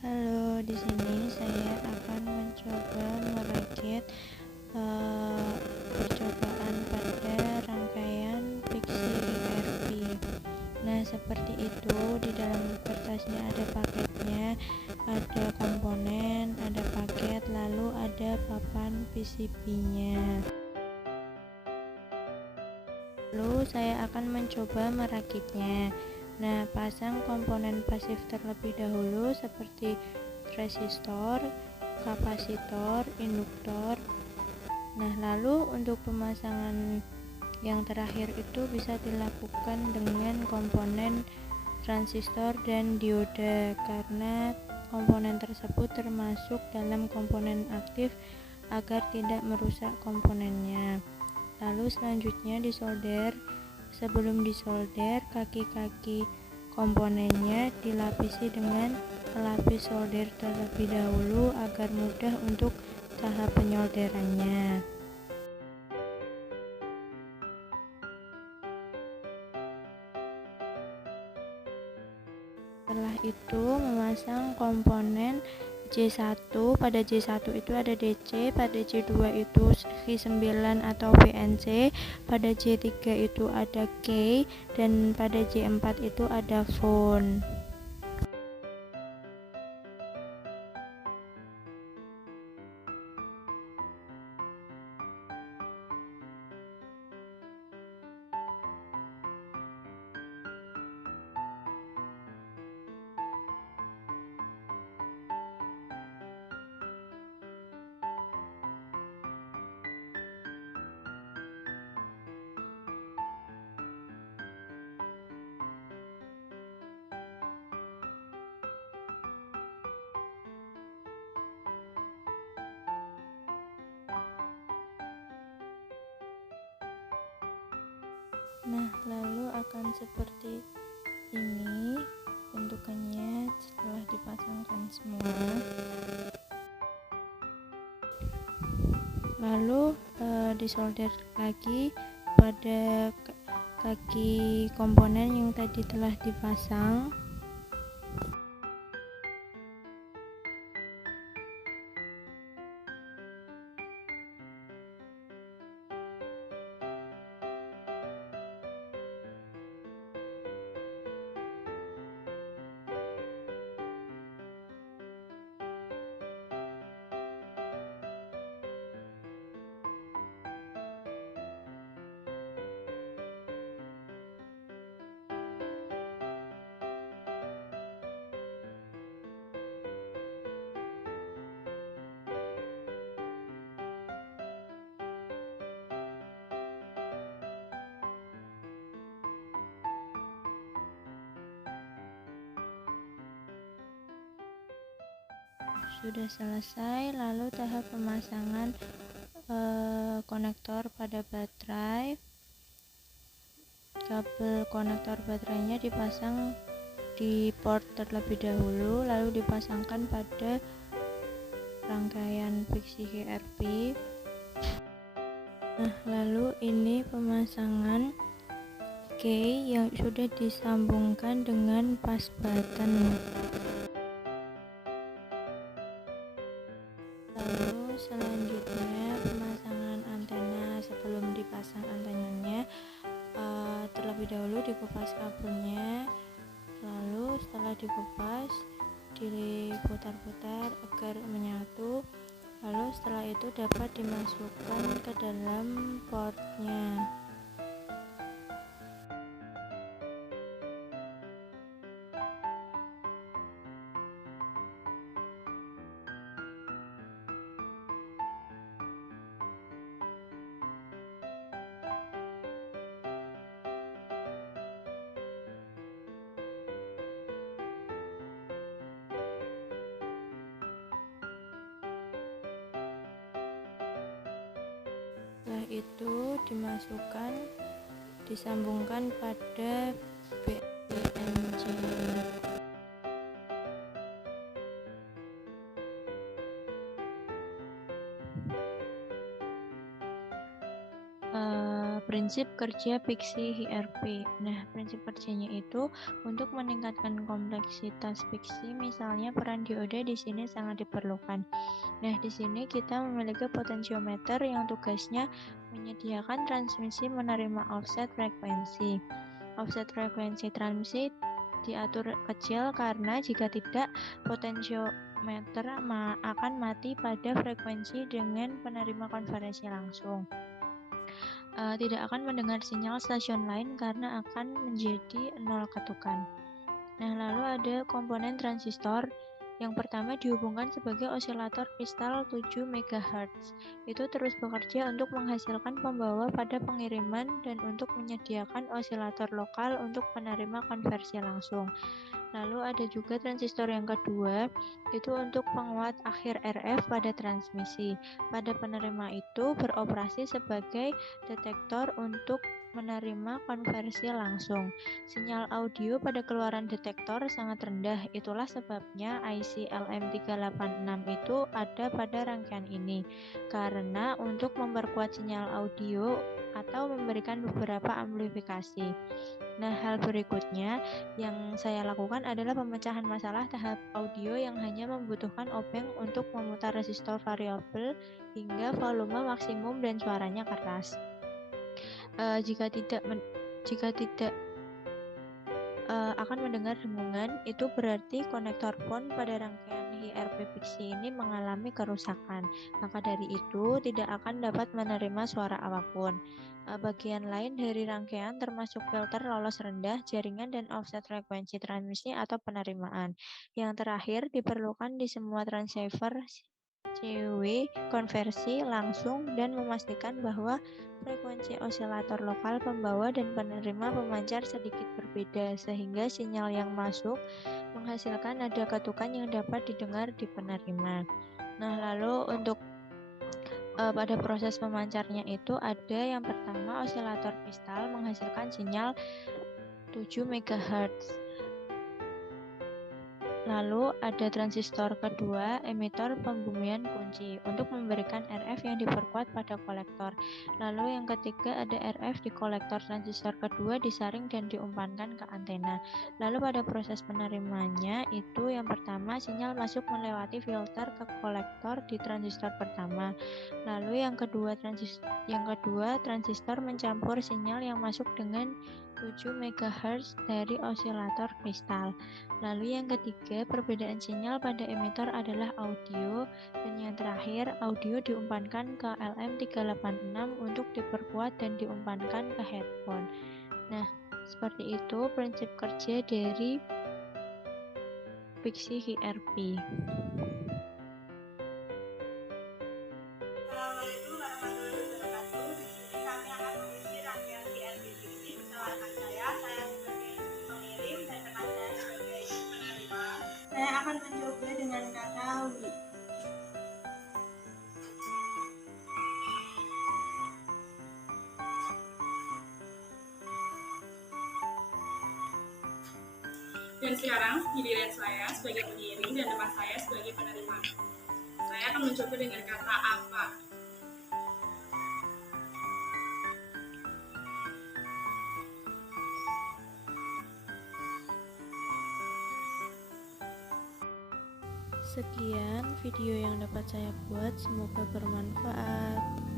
Halo, di sini saya akan mencoba merakit percobaan pada rangkaian Pixie ERP. Nah, seperti itu. Di dalam kertasnya ada paketnya, ada komponen, ada paket, lalu ada papan PCB-nya. Lalu saya akan mencoba merakitnya. Nah, pasang komponen pasif terlebih dahulu seperti resistor, kapasitor, induktor. Nah, lalu untuk pemasangan yang terakhir itu bisa dilakukan dengan komponen transistor dan dioda, karena komponen tersebut termasuk dalam komponen aktif agar tidak merusak komponennya. Lalu selanjutnya disolder. Sebelum disolder, kaki-kaki komponennya dilapisi dengan pelapis solder terlebih dahulu agar mudah untuk tahap penyolderannya. Setelah itu memasang komponen J1. Pada J1 itu ada DC, pada J2 itu V9 atau VNC, pada J3 itu ada K, dan pada J4 itu ada phone. Nah, lalu akan seperti ini bentukannya setelah dipasangkan semua. Lalu disolder lagi pada kaki komponen yang tadi telah dipasang. Sudah selesai. Lalu tahap pemasangan konektor pada baterai. Kabel konektor baterainya dipasang di port terlebih dahulu, lalu dipasangkan pada rangkaian Pixie ERP. Nah, lalu ini pemasangan key yang sudah disambungkan dengan pas button. Lalu selanjutnya pemasangan antena. Sebelum dipasang antenanya, terlebih dahulu dikupas kabelnya. Lalu setelah dikupas, diputar-putar agar menyatu. Lalu setelah itu dapat dimasukkan ke dalam portnya. Setelah itu disambungkan pada BNC. prinsip kerja Pixie HRP. Nah, prinsip kerjanya itu untuk meningkatkan kompleksitas Pixie, misalnya peran dioda di sini sangat diperlukan. Nah, di sini kita memiliki potensiometer yang tugasnya menyediakan transmisi menerima offset frekuensi. Offset frekuensi transmisi diatur kecil karena jika tidak, potensiometer akan mati pada frekuensi dengan penerima konversi langsung. Tidak akan mendengar sinyal stasiun lain karena akan menjadi nol ketukan. Nah, lalu ada komponen transistor. Yang pertama dihubungkan sebagai osilator kristal 7 MHz. Itu terus bekerja untuk menghasilkan pembawa pada pengiriman dan untuk menyediakan osilator lokal untuk penerima konversi langsung. Lalu ada juga transistor yang kedua, itu untuk penguat akhir RF pada transmisi. Pada penerima itu beroperasi sebagai detektor untuk menerima konversi langsung. Sinyal audio pada keluaran detektor sangat rendah, itulah sebabnya IC LM386 itu ada pada rangkaian ini. Karena untuk memperkuat sinyal audio atau memberikan beberapa amplifikasi. Nah, hal berikutnya yang saya lakukan adalah pemecahan masalah tahap audio yang hanya membutuhkan openg untuk memutar resistor variabel hingga volume maksimum dan suaranya keras. Jika tidak akan mendengar dengungan, itu berarti konektor PON pada rangkaian HRP Pixie ini mengalami kerusakan. Maka dari itu tidak akan dapat menerima suara apapun. Bagian lain dari rangkaian termasuk filter lolos rendah, jaringan, dan offset frekuensi transmisi atau penerimaan. Yang terakhir diperlukan di semua transceiver CW konversi langsung dan memastikan bahwa frekuensi osilator lokal pembawa dan penerima pemancar sedikit berbeda sehingga sinyal yang masuk menghasilkan nada ketukan yang dapat didengar di penerima. Nah, lalu untuk pada proses pemancarnya itu ada yang pertama osilator kristal menghasilkan sinyal 7 MHz. Lalu ada transistor kedua, emitor pembumian kunci untuk memberikan RF yang diperkuat pada kolektor. Lalu yang ketiga ada RF di kolektor transistor kedua disaring dan diumpankan ke antena. Lalu pada proses penerimanya itu yang pertama sinyal masuk melewati filter ke kolektor di transistor pertama. Lalu yang kedua transistor mencampur sinyal yang masuk dengan 7 MHz dari osilator kristal. Lalu yang ketiga, perbedaan sinyal pada emitor adalah audio, dan yang terakhir, audio diumpankan ke LM386 untuk diperkuat dan diumpankan ke headphone. Nah, seperti itu prinsip kerja dari Pixie HRP. Assalamualaikum warahmatullahi wabarakatuh. Di sini kami akan mengisi rangkaian HRP Pixie bersama rekan saya sebagai pengirim dan rekan saya sebagai penerima. Saya akan mencoba dengan kata wi. Dan sekarang giliran saya sebagai pengirim dan teman saya sebagai penerima. Saya akan mencoba dengan kata apa. Sekian video yang dapat saya buat, semoga bermanfaat.